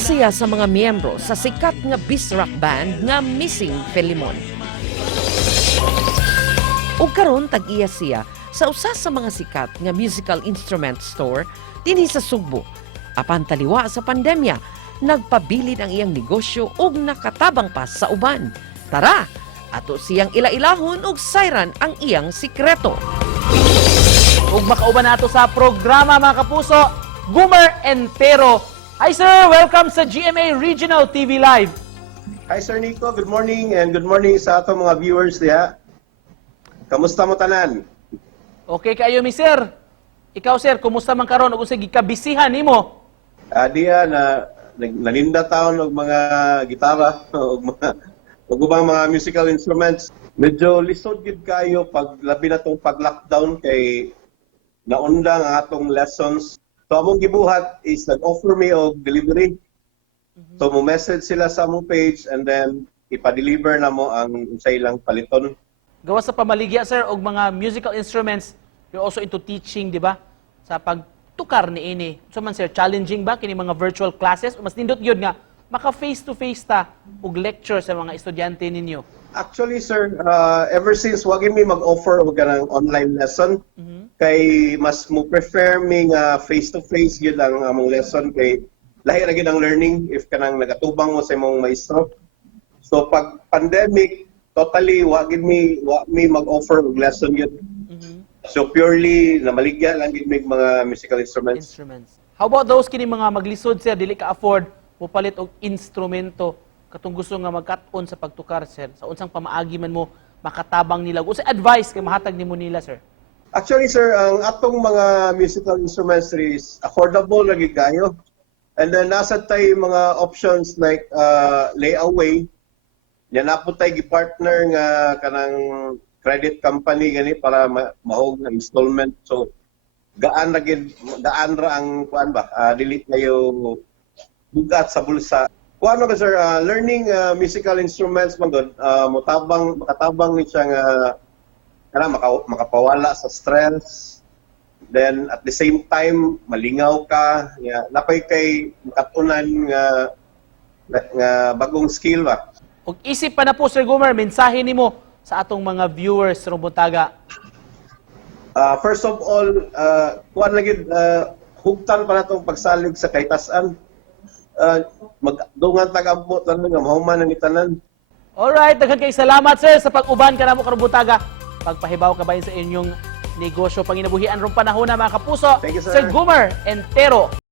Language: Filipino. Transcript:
Usa siya sa mga miyembro sa sikat nga bis-rock band nga Missing Philemon. Ug karon tag-iya siya sa usa sa mga sikat nga musical instrument store dinhi sa Sugbo. Apan taliwa sa pandemya, nagpabilin ang iyang negosyo ug nakatabang pa sa uban. Tara, ato siyang ila-ilahon ug sayran ang iyang sikreto. Ug makauban nato sa programa mga kapuso, Goomer Entero. Hi sir, welcome sa GMA Regional TV Live. Hi Sir Nico, good morning and good morning sa atong mga viewers diha. Kamusta mo tanan? Okay kayo mi sir. Ikaw sir, kumusta man karon ug unsay gikabisihan nimo? Diya na naninda taon og mga gitara og ubang mga musical instruments. Medyo lisod gid kayo pag labi na tong pag-lockdown kay naundang ang atong lessons. So among gibuhat is nag-offer me og delivery. So mo message sila sa among page and then ipa-deliver na mo ang sa ilang paliton. Gawas sa pamaligya sir og mga musical instruments, you're also into teaching, di ba? Sa pagtukar ni ini. So man sir, challenging ba kini mga virtual classes o mas nindot gyud nga maka face to face ta og lecture sa mga estudyante ninyo? Actually, sir, ever since wag mi mag-offer og ganang online lesson, kay mas mo prefer mi nga face-to-face yun ang among lesson kay lahi ra gyud ang learning if kanang nagatubang mo sa imong maestro. So pag pandemic, totally wag mi mag-offer og lesson yun. So purely na maligya lang gid mig mga musical instruments. How about those kini mga maglisod sir, dili ka afford mo palit og instrumento katong gusto nga magkat-on sa pagtukar sir, sa unsang pamaagi man mo makatabang nila, unsay advice kay mahatag nimo nila sir? Actually sir, ang atong mga musical instruments is affordable lagi kayo. And then nasa tay mga options like layaway. Yan na po tayo gi-partner nga kanang credit company gani para mahog na installment. So gaan ra ang kuan ba? Dili kayo bugat sa bulsa. Kuano ka sir, learning musical instruments man gud, makatabang ni siya nga makapawala sa stress. Then at the same time malingaw ka, napay kay makatunan nga bagong skill ba. Og isip pa na po Sir Goomer, mensahe nimo sa atong mga viewers sa Buntaga. First of all, kuan lagi hugtan pa natong pagsalig sa kaytas-an. Magdungan tagampo tanan nga mahuman ang itanan. Alright, daghan kay salamat sir sa pag-uban ka namo karong Buntaga. Pagpahibaw ka bayin sa inyong negosyo panginabuhian rong panahon na mga kapuso. Thank you, Sir sir. Goomer Entero.